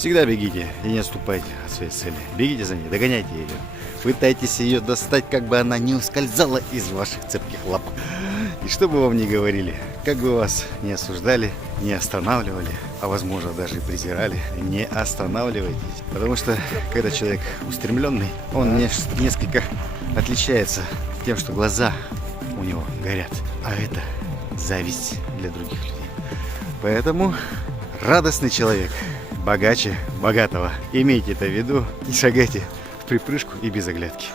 Всегда бегите и не отступайте от своей цели. Бегите за ней, догоняйте ее. Пытайтесь ее достать, как бы она не ускользала из ваших цепких лап. И что бы вам ни говорили, как бы вас не осуждали, не останавливали, а возможно даже и презирали, не останавливайтесь. Потому что когда человек устремленный, он несколько отличается тем, что глаза у него горят. А это зависть для других людей. Поэтому радостный человек богаче богатого. Имейте это в виду и шагайте в припрыжку и без оглядки.